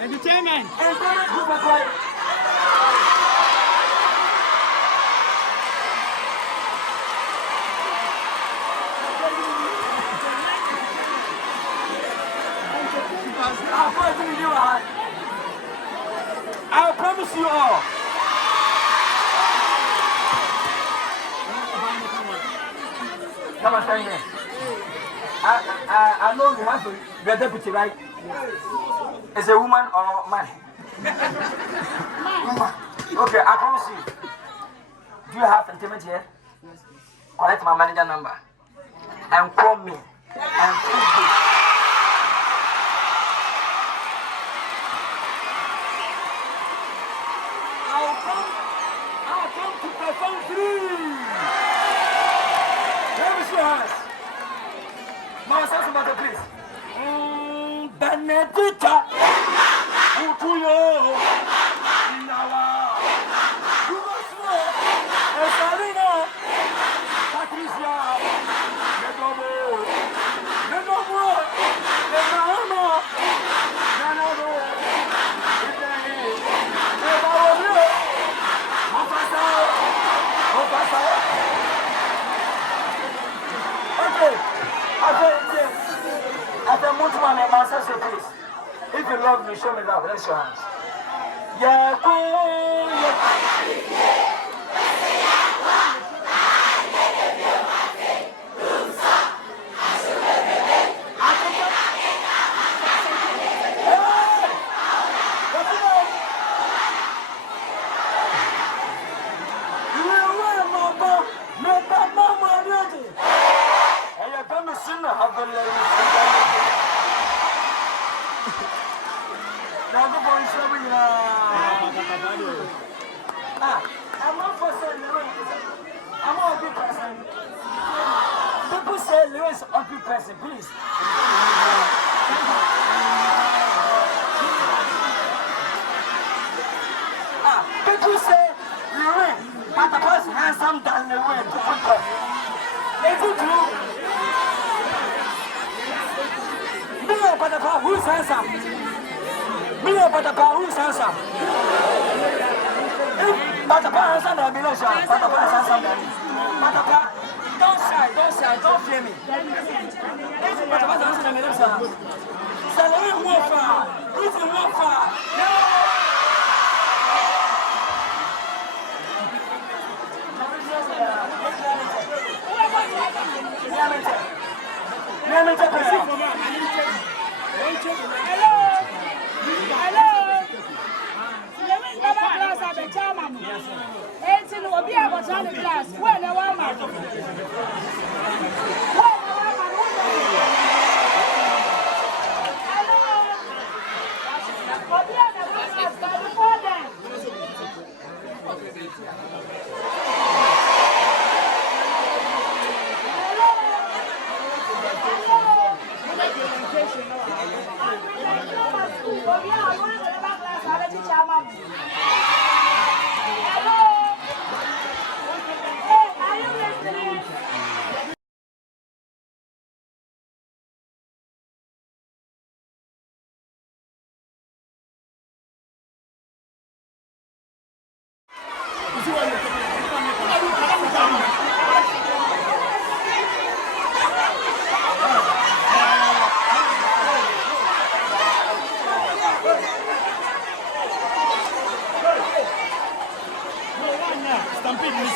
And the chairman. I promise you all. Come on, stand here. I know you have your deputy, right? Is a woman or man? Woman. Okay, I promise you. Do you have intimate here? Collect my manager number and call me and fix this. I'll come to perform free. Where is your hands? Mama, say somebody, please. Benedicta, Utuyo, Inawa, Umasmo, Esalina, Patricia, Nedobo, Nenahama, Nanado, Itani, Nebawo, Mufasa. Okay, after Mutuman and Master, say please. If you love me, show me love. Raise your hands. Yeah, I'm not for saying I'm not a good person. People say Lilwin is a good person, please. People say Lilwin, but the person handsome than Lilwin. Is it true? Me, but the person who's handsome? Me, but the person who's handsome? But the person handsome, I mean, but the person handsome, but the person. Don't shy, don't fear me. But the person handsome, I mean, so Lilwin walk far, Lilwin walk far. Stampede,